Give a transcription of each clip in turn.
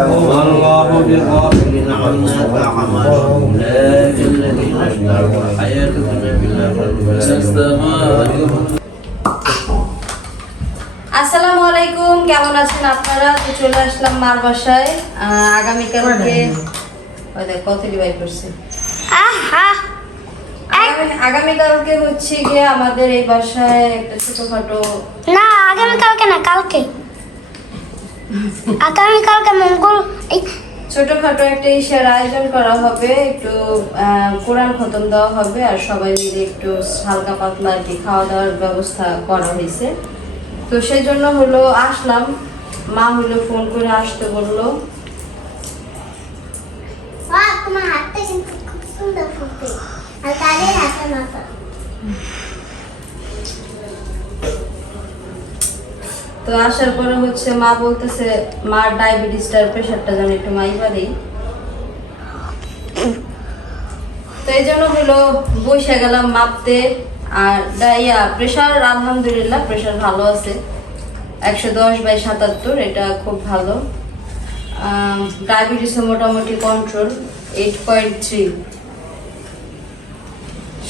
والله بغافل عما تعملون لكن الذين اشتروا الحياة الدنيا بالآخرة আসসালামু আলাইকুম কেমন আছেন আপনারা তো চলে আসলাম মার বাসায় আহ, আগামীকালকে ওই দেখ কত ডিভাইড করছে আহা আগামী- আগামীকালকে হচ্ছে গিয়ে আমাদের এই বাসায় একটা ছোটখাটো না আগামীকালকে না কালকে। আগামীকালকে মঙ্গল ছোটখাটো একটা ইসের আয়োজন করা হবে একটু কোরআন খতম দেওয়া হবে আর সবাই মিলে একটু হালকা পাতলা আর কি খাওয়া দাওয়ার ব্যবস্থা করা হয়েছে। তো সেই জন্য হলো আসলাম। মা হলো ফোন করে আসতে বলল। তোমার হাতটা কিন্তু খুব সুন্দর তো আসার পরে হচ্ছে মা বলতেছে, মার ডায়াবেটিসটার প্রেশারটা যেন একটু মাইবা দিই। তো এই জন্য হলো বসে গেলাম মাপতে। আর ডা- ইয়া, প্রেশার, আলহামদুলিল্লাহ, প্রেশার ভালো আছে। একশো দশ বাই সাতাত্তর, এটা খুব ভালো। ডায়াবেটিসও মোটামুটি কন্ট্রোল এইট পয়েন্ট থ্রি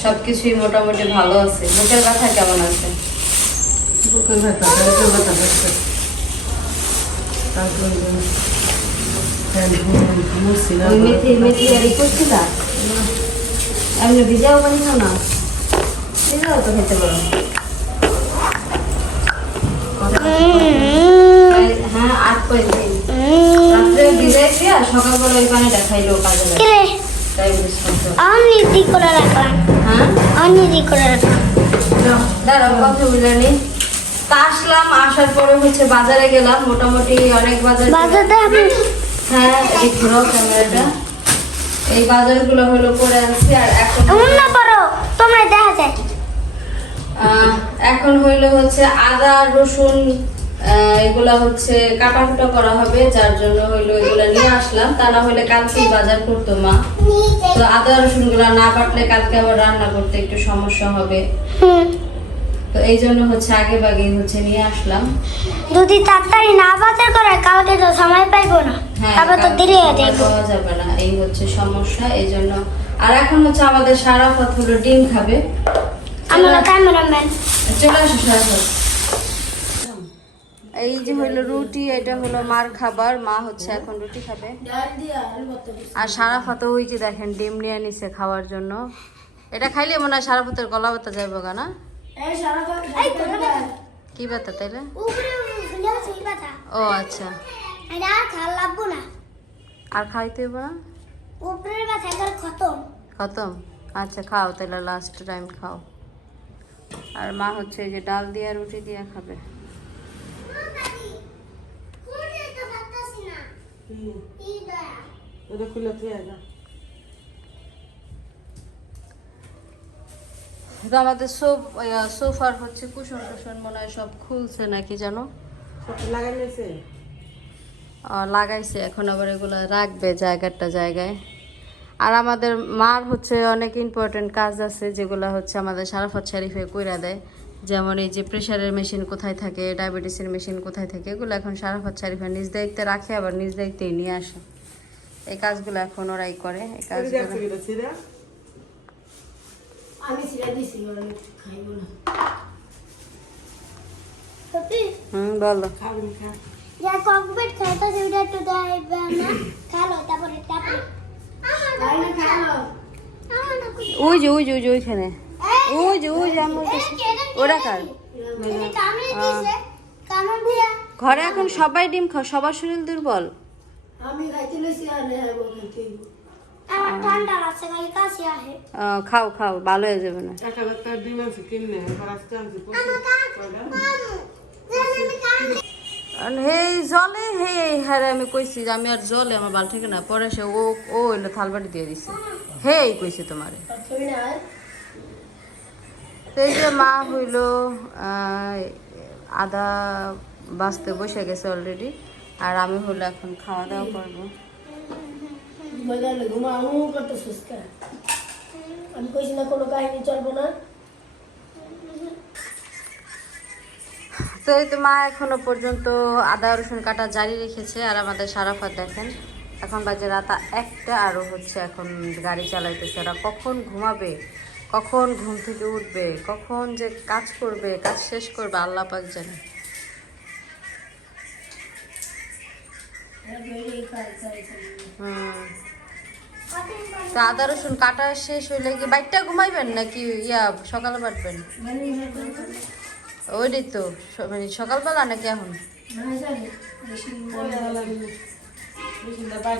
সব কিছুই মোটামুটি ভালো আছে। বুকের ব্যথা কেমন আছে? বুকের ব্যথা ব্যথা না এমনি ভিজাও ভিজাও তো খেতে পারো হ্যাঁ আট পয়েন্ট তিন। রাত্রে ভিজাইছি আর সকালবেলা ওই পানিটা খাইলো কাজে লাগে কিরে? ডায়াবেটিস কন্ট্রোল অনিদি করে রাখলাম। হ্যাঁ আসলাম আসার পরে হচ্ছে বাজারে গেলাম মোটামুটি অনেক বাজার হ্যাঁ এই ঘোরো ক্যামেরাটা এই বাজারগুলো হলো করে আনছি আর এখন না পারো তোমরা দেখা যায়। এখন হইল হচ্ছে আদা রসুন এগুলা হচ্ছে কাটাকুটা করা হবে যার জন্য হইল এগুলা নিয়ে আসলাম। তা না হলে কালকেই বাজার করতো মা। তো আদা রসুনগুলা না বাটলে কালকে আবার রান্না করতে একটু সমস্যা হবে। তো এই জন্য হচ্ছে আগে বাগে হচ্ছে নিয়ে আসলাম। যদি তাড়াতাড়ি না বাজার করে কালকে তো সময় পাইবো না। হ্যাঁ তারপর তো দেরি হয়ে যাবে পাওয়া যাবে না এই হচ্ছে সমস্যা এই জন্য। আর এখন হচ্ছে আমাদের সারা পথ হলো ডিম খাবে। আমরা ক্যামেরাম্যান চলে আসো সারাফত। এই যে হলো রুটি এটা হলো মার খাবার। মা হচ্ছে এখন রুটি খাবে। আর সারাফাতে ওই যে দেখেন ডিম নিয়ে নিছে খাওয়ার জন্য। এটা খাইলে মনে হয় সারাফাতের গলা ব্যথা যাইব গা না? কি ব্যথা তাইলে? ও আচ্ছা। আর খাইতে না? খতম। খতম? আচ্ছা খাও তাহলে লাস্ট টাইম খাও। আর মা হচ্ছে এই যে ডাল দিয়ে রুটি দিয়ে খাবে। ওটা খুলে তুই আয় আমাদের সোফ সোফার হচ্ছে কুশন টুশন মনে হয় সব খুলছে নাকি জানো? সব লাগাই নিয়েছে? আহ, লাগাইছে এখন আবার এগুলো রাখবে জায়গাটা জায়গায়। আর আমাদের মার হচ্ছে অনেক ইম্পর্টেন্ট কাজ আছে যেগুলো হচ্ছে আমাদের সারাফত শরীফে কইরা দেয়। যেমন এই যে প্রেশারের মেশিন কোথায় থাকে ডায়াবেটিসের মেশিন কোথায় থাকে এগুলো এখন সারাফত শরীফে নিজ দায়িত্বে রাখে আবার নিজ দায়িত্বেই নিয়ে আসে। এই কাজগুলো এখন ওরাই করে এই কাজগুলো। হুম বলো। ওই যে ওই যে ওই যে ওইখানে। ওই যে ওই যে। ওরা কার ঘরে এখন সবাই ডিম খাও সবার শরীর দুর্বল। খাও খাও ভালো হয়ে যাবে না। হেই জলে হে হ্যাঁ আমি কইছি যে আমি আর জলে আমার বাল থেকে না পরে সে ও ও থালবাটি দিয়ে দিছে। হে কইছি তোমারে। তো এই যে মা হইল আদা বাঁচতে বসে গেছে অলরেডি আর আমি হলো এখন খাওয়া দাওয়া করব। আমি তো মা এখনও পর্যন্ত আদা, রসুন, কাটা জারি রেখেছে, আর আমাদের সারাফাত দেখেন, এখন বাজে রাত একটা আরও হচ্ছে এখন গাড়ি চালাইতেছে, ওরা কখন ঘুমাবে? কখন ঘুম থেকে উঠবে, কখন যে কাজ করবে, কাজ শেষ করবে, আল্লাহ পাক জানে। আদা, রসুন কাটা শেষ হইলে কি বাইকটা ঘুমাইবেন নাকি ইয়া সকালে বাটবেন ওইটাই তো মানে সকালবেলা নাকি এখন? মেশিনটা বাইর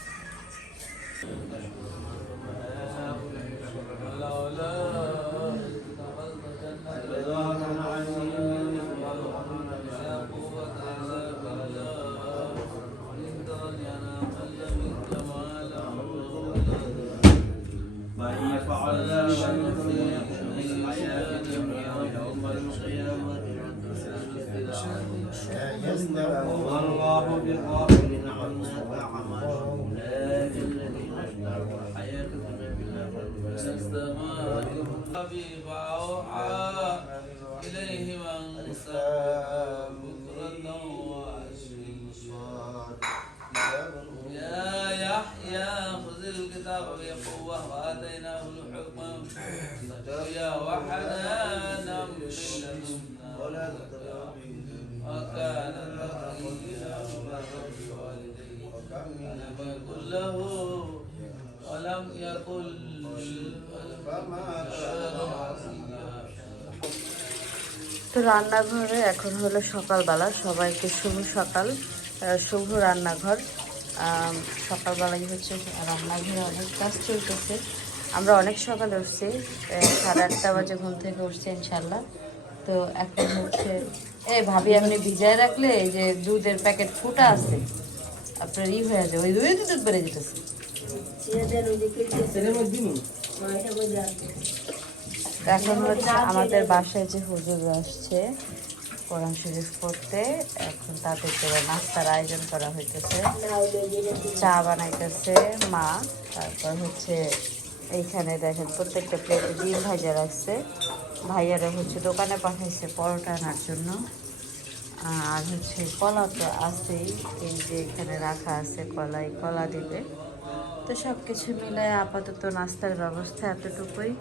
والله بغافل عما تعملون أولئك الذين اشتروا الحياة الدنيا بالآخرة فأوحى إليه من سعى بكرة وعشيا يا يحيى خذ الكتاب بقوة وآتيناه الحكم. صبيا وحنانا من لدنا وكان تقيا وبرا بوالديه ولم يكن له ولم يكن فما كان عصيا তো রান্নাঘরে এখন হলো সকালবেলা সবাইকে শুভ সকাল আহ, শুভ রান্নাঘর আম, সকালবেলায় হচ্ছে রান্নাঘরে অনেক কাজ চলতেছে আমরা অনেক সকালে উঠছি আহ, সাড়ে আটটা বাজে ঘুম থেকে উঠছি ইনশাল্লাহ তো এখন হচ্ছে এ ভাবি আপনি ভিজায় রাখলে এই যে দুধের প্যাকেট ফুটা আছে আপনার ই হয়ে যায় ওই দুধ দুধ বেড়ে যেতেছে। এখন হচ্ছে আমাদের বাসায় যে হুজুর আসছে কোরআন শরীফ পড়তে এখন তাদের করে নাস্তার আয়োজন করা হইতেছে। চা বানাইতেছে মা তারপর হচ্ছে এইখানে দেখেন প্রত্যেকটা প্লেটে ডিম ভাজা রাখছে। ভাইয়ারা হচ্ছে দোকানে পাঠাইছে পরোটা আনার জন্য। আর হচ্ছে কলা তো আছেই, এই যে এখানে রাখা আছে কলাই, কলা দিবে তো সব কিছু মিলে আপাতত নাস্তার ব্যবস্থা এতটুকুই।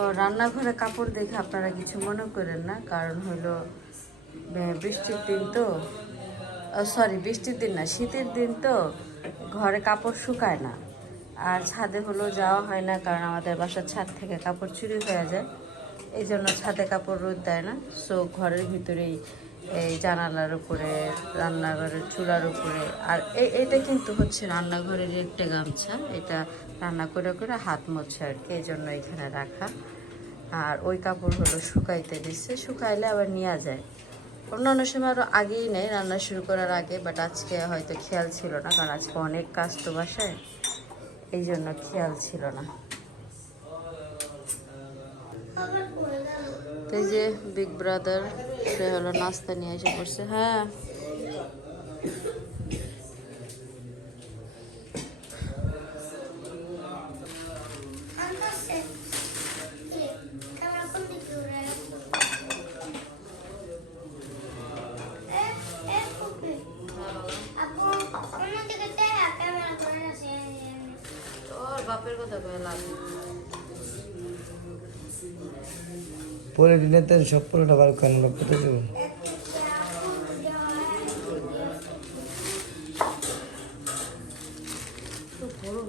ও রান্নাঘরে কাপড় দেখে আপনারা কিছু মনে করেন না, কারণ হলো বৃষ্টির দিন তো সরি বৃষ্টির দিন না, শীতের দিন তো ঘরে কাপড় শুকায় না। আর ছাদে হলো যাওয়া হয় না, কারণ আমাদের বাসার ছাদ থেকে কাপড় চুরি হয়ে যায়। এই জন্য ছাদে কাপড় রোদ দেয় না। সো ঘরের ভিতরেই এই জানালার উপরে, রান্নাঘরের চুলার উপরে। আর এটা কিন্তু হচ্ছে রান্নাঘরের একটা গামছা। এটা রান্না করে করে হাত মোছে আর কি এই জন্য এখানে রাখা। আর ওই কাপড় হলো শুকাইতে দিচ্ছে শুকাইলে আবার নেওয়া যায়। অন্যান্য সময় আরও আগেই নেয়, রান্না শুরু করার আগে বাট আজকে হয়তো খেয়াল ছিল না, কারণ আজকে অনেক কাজ তো বাসায়। এই জন্য খেয়াল ছিল না। তো এই যে বিগ ব্রাদার সে হলো নাস্তা নিয়ে এসে পড়ছে। হ্যাঁ আনতাছে এ ক্যামেরা কোন দিকে উড়ে এ এ কুপি আপু অন্য দিকে দেখা ক্যামেরা করে আছে তোর বাপের কথা কয়ে লাভ নেই। পরে দিনে সব পুরোটা বার করেন দেবো তো গরম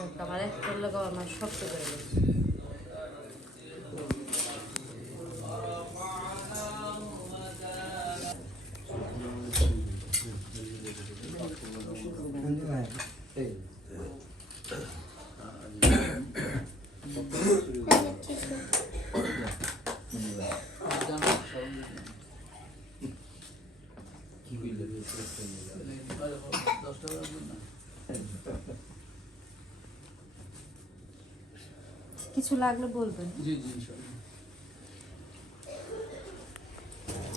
দেখ, আমার এক করলে আমার শক্ত করে গেছে দশটা বাজবে না কিছু লাগলে বলবেন। জি জি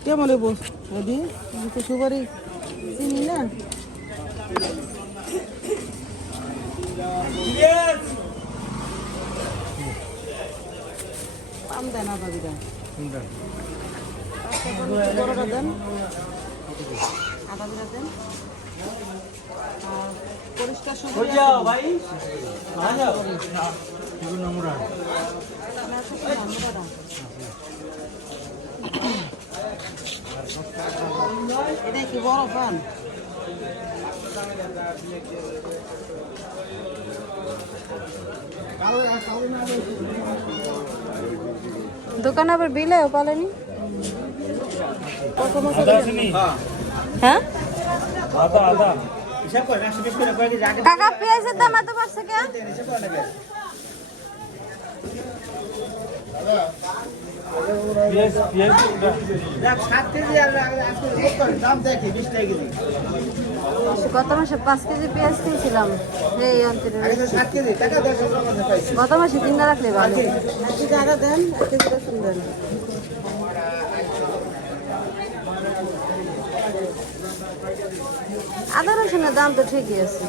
কেমন রে ওদি আমি তো সুপারি। চিনি না? পাম দেন বড়টা দেন। দেন। পরিষ্কার ভাই। এটা কি বড় পান দোকান আবার বিলেও পালেনি? হ্যাঁ? কাকা পেঁয়াজের দাম এত বাড়ছে কেন? গত মাসে পাঁচ কেজি পেঁয়াজ কিনছিলাম এই অন্তরে গত মাসে কিনা রাখলে ভালো। আদা দেন কেজি রসুন দেন। আদা রসুনের দাম তো ঠিকই আছে।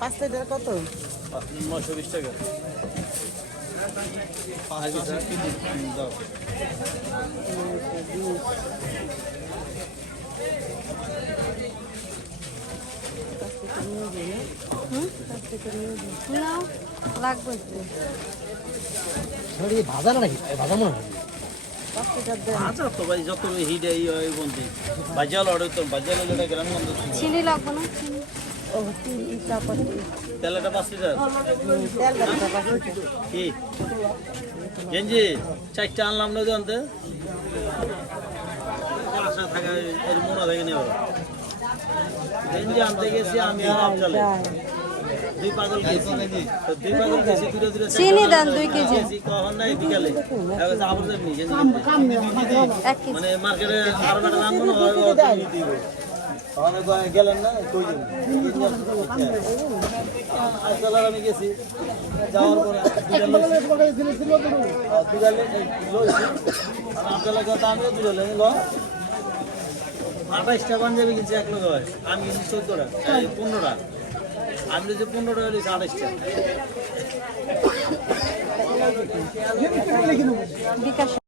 পাঁচ লিটার কত? নশো বিশ টাকা লাগবে। ভাজা নাকি? ভাজা মনে হয়। আচ্ছা তো ভাই যত হিট ওই বন্ধু বাজাল অর্ডার তো বাজাল এটা গ্রাম বন্ধ চিনি লাগবে না? চিনি। তেলটা পাঁচ লিটার? কি? গেঞ্জি চারটা আনলাম না জানতে থাকা এর মনে থাকে নেই গেঞ্জি আনতে গেছি আমি আর আফজালে দুই পাগল গেছি তো দুই পাগল গেছি দূরে দূরে চিনি দেন দুই কেজি। কখন নাই বিকালে? এবার আবু সাহেব নিয়ে গেছি মানে মার্কেটে আরও দাম মনে হয় গেলেন না কই আজকাল আমি গেছি যাওয়ার পরে লইছি। আপনার কথা আমি পাঞ্জাবি কিনছি এক লোক হয় আমি কিনছি চোদ্দটা পনেরোটা। আমি যে পনেরোটা লিখছি আঠাইশটা বিকাশ